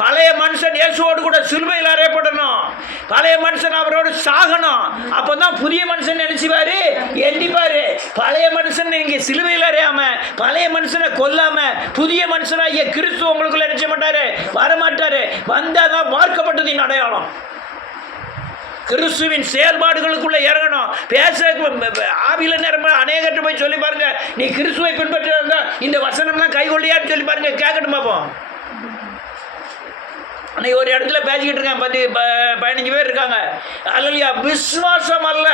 பழைய மனுஷன் இயேசுவோடு கூட சிலுவையில் அறையப்படணும். பழைய மனுஷன் அவரோடு சாகணும். அப்போ தான் புதிய மனுஷன் நினைச்சுப்பாரு, எண்ணிப்பாரு. பழைய மனுஷன் நீங்க சிலுவையில் அறையாம, பழைய மனுஷனை கொல்லாம, புதிய மனுஷனாகிய கிறிஸ்து உங்களுக்குள்ள நினைச்ச மாட்டாரு, வரமாட்டாரு. வந்தாதான் வார்க்கப்பட்டதின் அடையாளம். கிறிஸ்துவின் செயல்பாடுகளுக்குள்ள இறங்கணும். பேச ஆவில நேரம் அநேகர்கிட்ட போய் சொல்லி பாருங்க, நீ கிறிஸ்துவை பின்பற்ற இந்த வசனம்லாம் கைகொள்ளியான்னு சொல்லி பாருங்க, கேட்கட்டும் பார்ப்போம். அன்றைக்கி ஒரு இடத்துல பேசிக்கிட்டு இருக்கேன், 10-15 பேர் இருக்காங்க. அல்லையா, விசுவாசம் அல்ல,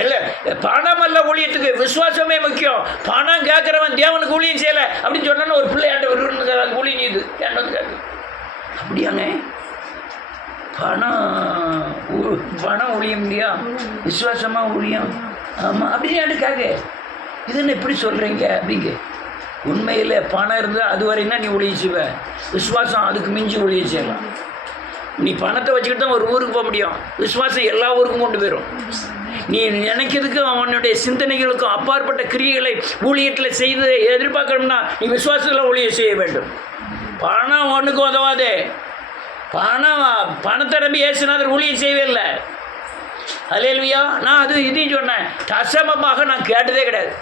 இல்லை பணம் அல்ல ஊழியத்துக்கு, விசுவாசமே முக்கியம். பணம் கேட்குறவன் தேவனுக்கு ஊழியம் செய்யலை அப்படின்னு சொன்னான்னு ஒரு பிள்ளையாண்ட ஒரு ஊழியம் செய்யுது. ஏன்றது கேட்கு அப்படியாங்க? பணம் ஊழியம் இல்லையா? விசுவாசமாக ஊழியம். ஆமாம் அப்படின்னு கேட்கு. இது என்ன இப்படி சொல்கிறீங்க அப்படிங்க? உண்மையில் பணம் இருந்தால் அது வரைன்னா நீ ஊழியம் செய்வேன். விசுவாசம் அதுக்கு மிஞ்சி ஊழியம் செய்யலாம். நீ பணத்தை வச்சுக்கிட்டு தான் ஒரு ஊருக்கு போக முடியும். விசுவாசம் எல்லா ஊருக்கும் கொண்டு போயிடும். நீ நினைக்கிறதுக்கும் அவனுடைய சிந்தனைகளுக்கும் அப்பாற்பட்ட கிரியைகளை ஊழியத்தில் செய்து எதிர்பார்க்கணும்னா நீ விசுவாசத்தில் ஊழியம் செய்ய வேண்டும். பணம் ஒன்றுக்கும் உதவாதே. பணத்தை நம்பி ஏசுநாதர் ஊழியம் செய்யவே இல்லை. அல்லேலூயா. நான் அது இதையும் சொன்னேன், தசமமாக நான் கேட்டதே கிடையாது.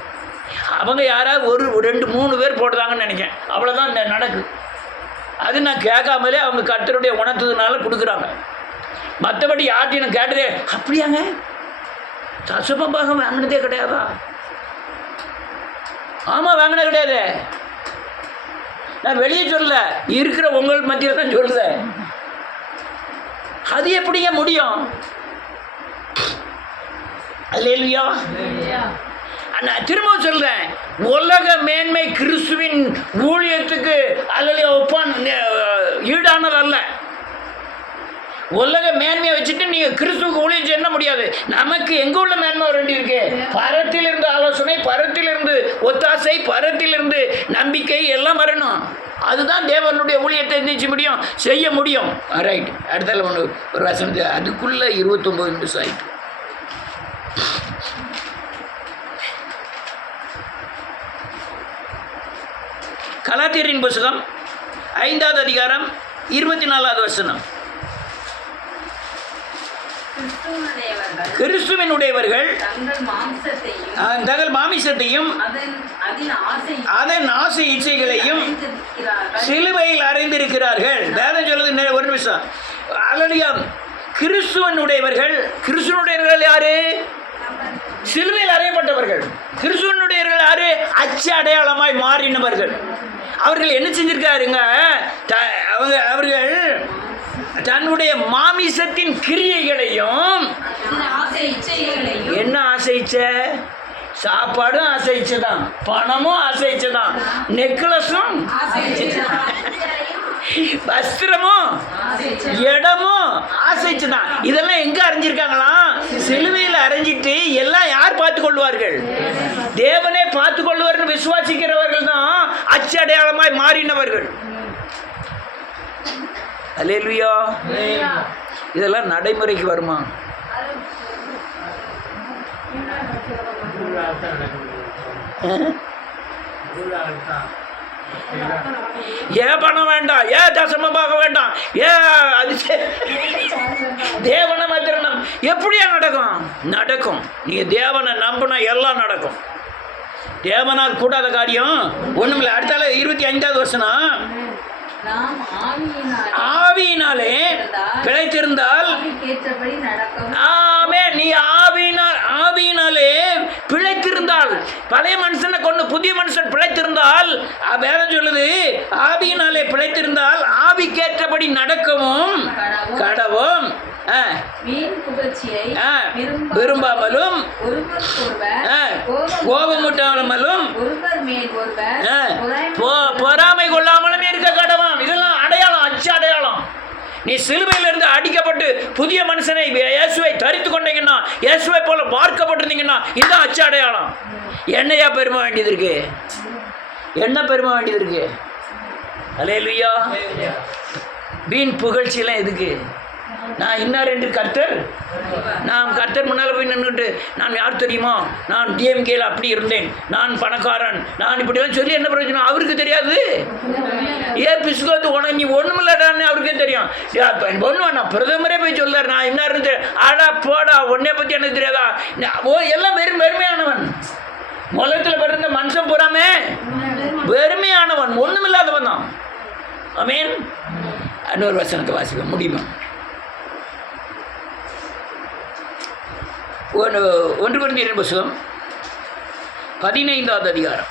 அவங்க யாராவது ஒரு 2-3 பேர் போடுறாங்கன்னு நினைக்கிறேன், அவ்வளோதான் நடக்கு. அது நான் கேட்காமலே அவங்க கர்த்தருடைய உணர்த்ததுனால கொடுக்குறாங்க. மற்றபடி யார்ட்டையும் நான் கேட்டதே. அப்படியாங்க? தசமமாக வாங்கினதே கிடையாதா? ஆமாம், வாங்கினது கிடையாது. நான் வெளியே சொல்ல, இருக்கிற உங்கள் மத்தியில் தான் சொல்லுதேன். அது எப்படிங்க முடியும்? அல்லேலூயா. நான் திரும்ப சொல்றேன், உலக மேன்மை கிறிஸ்துவின் ஊழியத்துக்கு அல்லது ஒப்பான் ஈடானது அல்ல. உலக மேன்மையை வச்சுட்டு நீங்க கிறிஸ்துவுக்கு ஊழியம் செய்ய முடியாது. நமக்கு எங்க உள்ள மேன்மை வேண்டி இருக்கு? பரத்திலிருந்து ஆலோசனை, பரத்திலிருந்து ஒத்தாசை, பரத்திலிருந்து நம்பிக்கை எல்லாம் வரணும். அதுதான் தேவனுடைய ஊழியத்தை செய்ய முடியும். ரைட். அடுத்தால ஒரு வசனத்தை அதுக்குள்ள 29 நிமிஷம் ஆயிட்டு. கலாத்தியரின் புத்தகம் 5வது அதிகாரம் 24வது வசனம். கிறிஸ்துவினுடையவர்கள் தங்கள் மாமிசத்தையும் அதன் ஆசை இச்சைகளையும் சிலுவையில் அறைந்திருக்கிறார்கள். வேதம் சொல்லுது, ஒரு நிமிஷம். அல்லேலூயா. கிறிஸ்துவனுடையவர்கள் யாரு? சிலுவையில் அறையப்பட்டவர்கள். கிறிஸ்துவனுடையவர்கள் யாரு? அச்சு அடையாளமாய் மாறினவர்கள். அவர்கள் என்ன செஞ்சிருக்காருங்க? அவர்கள் தன்னுடைய மாமிசத்தின் கிரியைகளையும், என்ன ஆசைச்ச? சாப்பாடும் ஆசைச்சுதான், பணமும் ஆசைச்சுதான், நெக்லஸும், வஸ்திரமும், இடமும் ஆசைச்சுதான். இதெல்லாம் எங்க அரைஞ்சிருக்காங்களாம்? சிலுவையில் அரைஞ்சிட்டு எல்லாம் யார் பார்த்து கொள்வார்கள்? தேவனே பார்த்து கொள்வார்கள். விசுவாசிக்கிறவர்கள் தான் அச்சு அடையாளமாய் மாறினவர்கள். அல்லேலூயா. இதெல்லாம் நடைமுறைக்கு வருமா? ஏன் பணம் வேண்டாம், ஏன் தசமமாக வேண்டாம், ஏன் அது தேவனை மாத்திரம் எப்படியா நடக்கும்? நீங்க தேவனை நம்பினா எல்லாம் நடக்கும். தேவனால் கூடாத காரியம் ஒண்ணுமில்லை. அடுத்தால 25வது வசனம். ஆவியினாலே பிழைத்திருந்தால், ஆமென், நீ ஆவியினாலே பிழைத்திருந்தால், பழைய மனுஷனை கொண்டு புதிய மனுஷன் பிழைத்திருந்தால், வேதம் சொல்லுது, ஆவியினாலே பிழைத்திருந்தால் ஆவிக்கேற்றபடி நடக்கவும் கடவும் விரும்பாமலும் கோபமூட்டாமலும் பொறாமை கொள்ளாமலும் இருக்க கடவும். இதெல்லாம் அடையாளம், அச்சு அடையாளம். நீ சிலுவையில் இருந்து அடிக்கப்பட்டு புதிய மனுஷனை இயேசுவை தரித்து கொண்டீங்கன்னா, இயேசுவை போல பார்க்கப்பட்டிருந்தீங்கன்னா, இதுதான் அச்சு அடையாளம். என்னையா பெருமை வேண்டியது இருக்கு? என்ன பெருமை வேண்டியது இருக்கு? அல்லேலூயா. வீண் புகழ்ச்சியெல்லாம் எதுக்கு? நான் இன்னார் என்று நான் கர்த்தர் முன்னால் போய் நின்றுட்டு, நான் யார் தெரியுமா, நான் டிஎம்கேல அப்படி இருந்தேன், நான் பணக்காரன், நான் இப்படிலாம் சொல்லி என்ன பிரயோஜனம்? அவருக்கு தெரியாது. ஏன் பிசுகத்து உனக்கு நீ ஒன்றுமில்லடான்னு அவருக்கே தெரியும். ஒன்று வேணாம், பிரதமரே போய் சொல்லார், நான் இன்னார் இருந்து. ஆடா போடா, உன்னை பற்றி எனக்கு தெரியாதா? எல்லாம் வெறுமையானவன். உலகத்தில் பிறந்த மனுஷன் பூராமே வெறுமையானவன், ஒன்றுமில்லாதவன் தான். ஆமென். இன்னொரு வசனத்தை வாசிக்க முடியுமா? 1 கொரிந்தியர் புத்தகம் 15வது அதிகாரம்.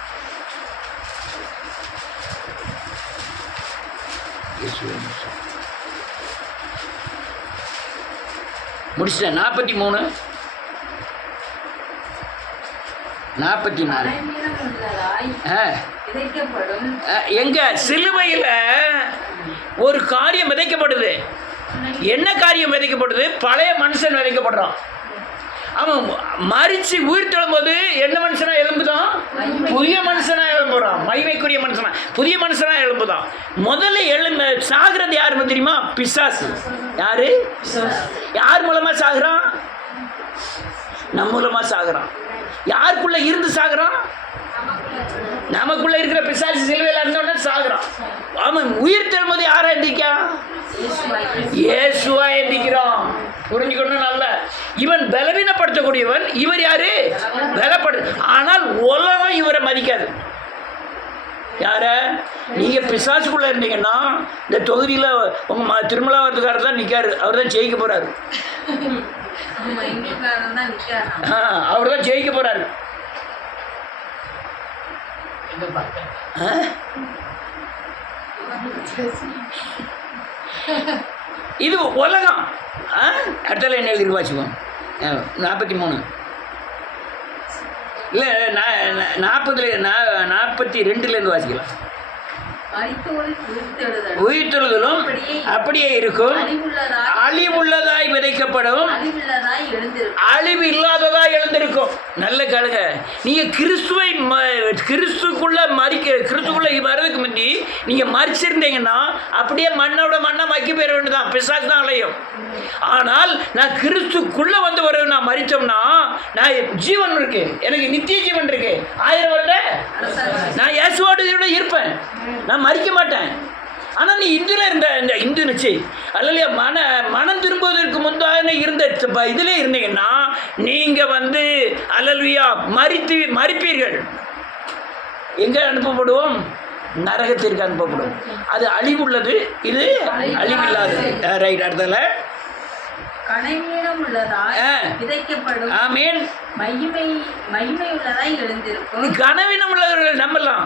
முடிச்சிட்டேன். 43 44. எங்க சிலுவையில் ஒரு காரியம் விதைக்கப்படுது. என்ன காரியம் விதைக்கப்படுது? பழைய மனுஷன் விதைக்கப்படுறான். அவன் மறிச்சு உயிர் தழும்போது என்ன மனுஷனா எழும்புதான்? புதிய மனுஷனா எழும்புறான். மகிமைக்குரிய மனுஷனா, புதிய மனுஷனா எழும்புதான். முதல்ல சாகிறது யாரு தெரியுமா? பிசாசு. யாரு? யார் மூலமா சாகுறான்? நம்ம மூலமா சாகுறான். யாருக்குள்ள இருந்து சாகுறான்? நமக்குள்ள இருக்கிற பிசாசு சிலுவையில் இருந்தோடனே சாகுறான். அவன் உயிர் தழும்போது யாரா எந்திரிக்கா? இயேசுவா எந்திரிக்கிறான். புரிஞ்சுக்கணும் நல்ல. இவன் பலவீனப்படுத்தக்கூடியவன். இவர் யாரு? பலப்படு. ஆனால் உலகம் இவரை மதிக்காது. யார? நீங்க பிசாசுக்குள்ள இருந்தீங்கன்னா இந்த தொகுதியில உங்க திருமலாவரத்துக்காரர் தான் நிக்காரு. அவர் தான் ஜெயிக்க போறாரு. அவர் தான் ஜெயிக்க போறாரு. இது உலகம். அடுத்த என்ன எழுதி வாசிப்போம். 43 இல்லை 42 வாசிக்கலாம். உயிர்த்தெழுதலும் அப்படியே இருக்கும். அழிவுள்ளதாய் விதைக்கப்படும், அழிவு இல்லாததாய் எழுந்திருக்கும். நல்ல கழுங்க. நீங்க கிறிஸ்துக்குள்ள வர்றதுக்கு முந்தி நீங்க மறிச்சிருந்தீங்கன்னா அப்படியே மண்ணை மக்கி போயிட வேண்டியதான். பிசாசு தான் அலையும். ஆனால் நான் கிறிஸ்துக்குள்ள வந்து வருவேன். நான் மறிச்சோம்னா நான் ஜீவன் இருக்கு, எனக்கு நித்திய ஜீவன் இருக்கு. 1000 வருடம் நான் இயேசுவோடு இருப்பேன். நான் மறிக்க மாட்டேன். ஆனால் நீ இந்துல இருந்த இந்த இந்துனுச்சு அல்லையா மனம் திரும்புவதற்கு முந்தான இருந்த இதிலே இருந்தீங்கன்னா நீங்கள் அல்லல்வியா மறிப்பீர்கள். எங்கே அனுப்பப்படுவோம்? நரகத்திற்கு அனுப்பப்படும். அது அழிவுள்ளது, இது அழிவில்லாதது. ரைட். அடுத்தல கனவீனம் உள்ளவர்கள் நம்பலாம்.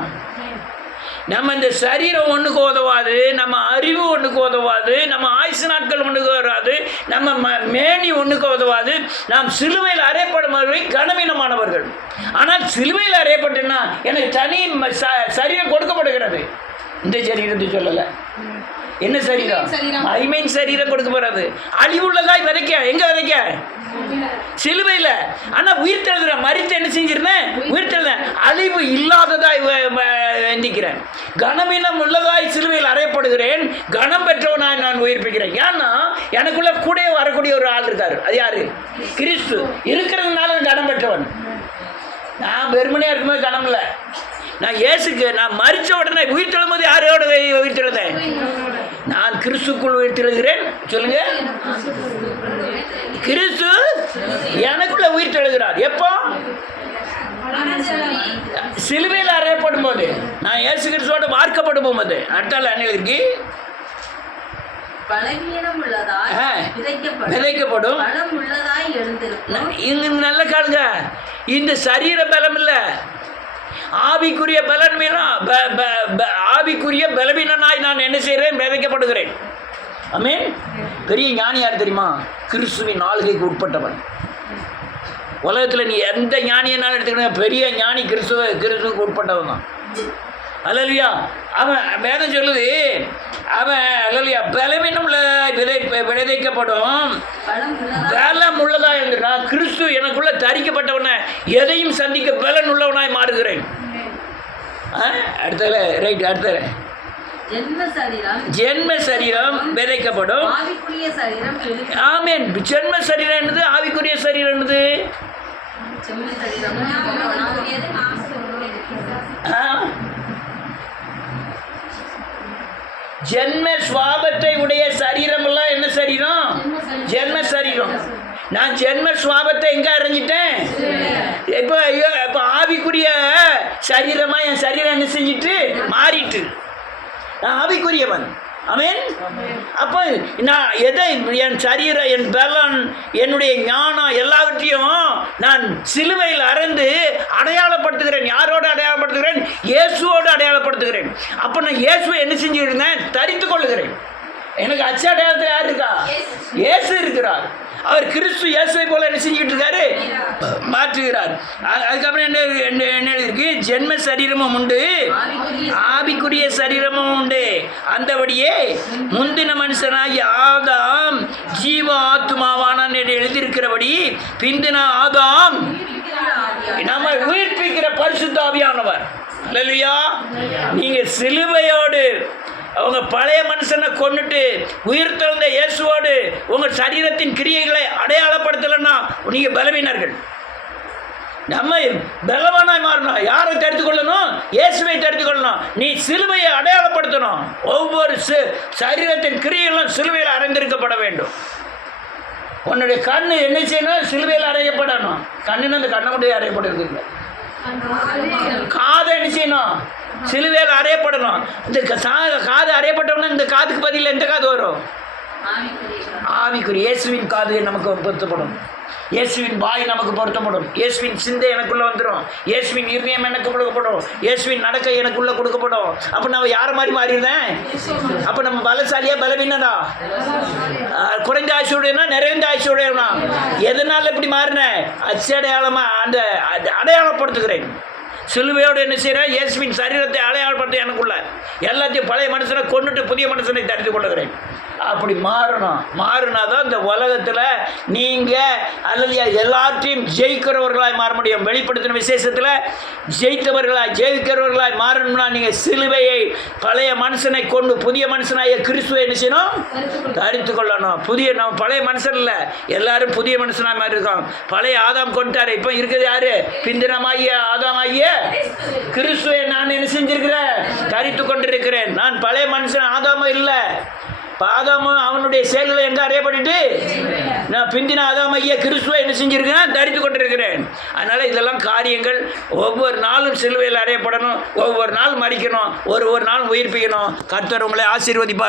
நம்ம இந்த சரீரம் ஒன்றுக்கு உதவாது, நம்ம அறிவு ஒன்றுக்கு உதவாது, நம்ம ஆயுசு நாட்கள் ஒன்றுக்கு வராது, நம்ம மேனி ஒன்றுக்கு உதவாது. நாம் சிலுவையில் அறையப்படுபவர்கள் கனவீனமானவர்கள். ஆனால் சிலுவையில் அறையப்பட்டுன்னா எனக்கு தனி சரீரம் கொடுக்கப்படுகிறது. இந்த சரீரத்தை சொல்லலை. என்ன சரீரம்? மகிமையின் சரீரம் கொடுக்கப்படுறது. அழிவுள்ளதாய் விதைக்க. எங்க விதைக்க? சிலுவையில். ஆனால் உயிர் தெழுதுற மறித்து என்ன செஞ்சிருந்தேன்? உயிர் தெழுந்தேன். அழிவு இல்லாததாய் எந்திக்கிறேன். கனவீனம் உள்ளதாய் சிலுவையில் அறையப்படுகிறேன். கனம் பெற்றவனாய் நான் உயிர்ப்பிக்கிறேன். ஏன்னா எனக்குள்ள கூட வரக்கூடிய ஒரு ஆள் இருக்காரு. அது யாரு? கிறிஸ்து. இருக்கிறதுனால கனம் பெற்றவன். நான் வெறுமனையாக இருக்கும்போது கனம் இல்லை. நான் இயேசுக்கு நான் மறித்த உடனே உயிர் தெழும்போது யாரோட உயிர் தெழுந்தேன்? நான் கிறிஸ்துக்குள் உயிர் தெழுகிறேன். சொல்லுங்க. கிறிஸ்து எனக்குள்ள உயிர் தெழுகிறார். எப்போ? சிலுவையில் அறையப்படும் போது, நான் இயேசு கிறிஸ்துவோட வார்க்கப்படும் போது. அடுத்தால அன்னைக்கு விதைக்கப்படும். நல்ல காலுங்க. இந்த சரீர பலம் இல்லை, ஆவிக்குரிய ஆவிக்குரிய பலவீனனாய் நான் என்ன செய்கிறேன்? விதைக்கப்படுகிறேன். ஆமென். பெரிய ஞானி யார் தெரியுமா? கிறிஸ்துவின் ஆளுகைக்கு உட்பட்டவன். உலகத்தில் நீ எந்த ஞானியனாலும் எடுத்துக்கிட்ட பெரிய ஞானி கிறிஸ்துவுக்கு உட்பட்டவன் தான். அல்லேலூயா. அவன் வேதம் சொல்லுது, அவன் அல்லேலூயா பலவீனம் விதைக்கப்படும், பலம் உள்ளதா இருந்தா கிறிஸ்து எனக்குள்ள தரிக்கப்பட்டவனை எதையும் சந்திக்க பலன் உள்ளவனாய் மாறுகிறேன். அடுத்தல ரைட். அடுத்தல ஜென்ம சரீரம் விதைக்கப்படும். ஆமென். ஜென்ம சரீரம் என்னது? ஆவிக்குரிய சரீரம் என்னது? ஜென்ம சுவாபத்தை உடைய சரீரம் எல்லாம் என்ன சரீரம்? ஜென்ம சரீரம். நான் ஜென்ம சுவாபத்தை எங்க அறிஞ்சிட்டேன்? இப்போ ஆவிக்குரிய சரீரமா என் சரீரம் என்ன செஞ்சிட்டு மாறிட்டு நான் ஆவிக்குரியவன். ஆமென். அப்போ நான் எதை என் சரீரம், என் பலன், என்னுடைய ஞானம் எல்லாவற்றையும் நான் சிலுவையில் அறைந்து அடையாளப்படுத்துகிறேன். யாரோடு அடையாளப்படுத்துகிறேன்? இயேசுவோடு அடையாளப்படுத்துகிறேன். அப்போ நான் இயேசுவை என்ன செஞ்சுருந்தேன்? தரித்து கொள்ளுகிறேன். எனக்கு அச்ச அடையாளத்தில் யார் இருக்கா? இயேசு இருக்கிறார். அவர் கிறிஸ்து இயேசுவை போல என்ன செஞ்சுக்கிட்டு இருக்காரு? மாற்றுகிறார். அதுக்கப்புறம் என்ன இருக்கு? ஜென்ம சரீரமும் உண்டு, ஆவிக்குரிய சரீரமும் உண்டு. அந்தபடியே முந்தின மனுஷனாகி ஆதாம் ஜீவ ஆத்மாவானான் என்று எழுதியிருக்கிறபடி பிந்தின ஆதாம் நம்ம உயிர்ப்பிக்கிற பரிசுத்த ஆவியானவர். அல்லேலூயா. நீங்க சிலுவையோடு அவங்க பழைய மனுஷனை கொண்டுட்டு உயிர் தெழுந்த இயேசுவோடு உங்கள் சரீரத்தின் கிரியைகளை அடையாளப்படுத்தலைன்னா நீங்கள் பலவீனர்கள். நம்ம பலவானாய் மாறணும். யாரை தடுத்து கொள்ளணும்? இயேசுவை தடுத்து கொள்ளணும். நீ சிலுவையை அடையாளப்படுத்தணும். ஒவ்வொரு சரீரத்தின் கிரியைகளும் சிலுவையில் அறைந்திருக்கப்பட வேண்டும். உன்னுடைய கண்ணு என்ன செய்யணும்? சிலுவையில் அறையப்படணும். கண்ணுன்னு அந்த கண்ணை மட்டும் அறையப்படுறது இல்லை. காதை என்ன செய்யணும்? சிலுவையில் அறையப்படணும். இந்த காது அறையப்பட்டோம்னா இந்த காதுக்கு பதில் எந்த காது வரும்? ஆவிக்குரிய இயேசுவின் காது நமக்கு பொருத்தப்படும். இயேசுவின் வாய் நமக்கு பொருத்தப்படும். இயேசுவின் சிந்தை எனக்குள்ளே வந்துடும். இயேசுவின் இருதயம் எனக்கு கொடுக்கப்படும். இயேசுவின் நடக்கை எனக்குள்ளே கொடுக்கப்படும். அப்போ நம்ம யாரை மாதிரி மாறிடுறேன்? அப்போ நம்ம பலசாலியா பலவீனதா? குறைந்த ஆட்சியுடையனா நிறைந்த ஆட்சியுடையனா? எதனால இப்படி மாறினேன்? அச்சடையாளமாக அந்த அடையாளப்படுத்துகிறேன். சிலுவையோடு என்ன செய்கிறேன்? இயேசுவின் சரீரத்தை அடையாளப்படுத்த எனக்குள்ள எல்லாத்தையும் பழைய மனுஷனை கொண்டுட்டு புதிய மனுஷனை தரித்து கொள்ளுகிறேன். அப்படி மாறினா தான் இந்த உலகத்தில் நீங்கள் அல்லது எல்லாத்தையும் ஜெயிக்கிறவர்களாய் மாற முடியும். வெளிப்படுத்தின விசேஷத்தில் ஜெயிக்கிறவர்களாய் மாறணும்னா நீங்கள் சிலுவையை பழைய மனுஷனை கொண்டு புதிய மனுஷனாய கிறிஸ்துவை என்ன செய்யணும்? தரித்து கொள்ளணும். நம்ம பழைய மனுஷன் இல்லை, எல்லாரும் புதிய மனுஷனாக மாதிரி இருக்கோம். பழைய ஆதாம் கொண்டுட்டாரு. இப்போ இருக்கிறது யாரு? பிந்தினமாகிய ஆதாமாகிய கிறிஸ்துவை நான் என்ன செஞ்சிருக்கிறேன்? தரித்து தரித்து கொண்டிருக்கிறேன். நான் பழைய மனுஷன் ஆதாமும் இல்லை. ஆதாமும் அவனுடைய செயல்களை எங்கே அறியப்பட்டுட்டு நான் பிந்தின ஆதாம் ஐயா கிறிஸ்துவை என்ன செஞ்சிருக்கேன், தரித்து கொண்டிருக்கிறேன். அதனால் இதெல்லாம் காரியங்கள் ஒவ்வொரு நாளும் சிலுவையில் அறையப்படணும், ஒவ்வொரு நாள் மறிக்கணும், ஒரு நாள் உயிர்ப்பிக்கணும். கர்த்தர் உங்களை ஆசீர்வதிப்பார்.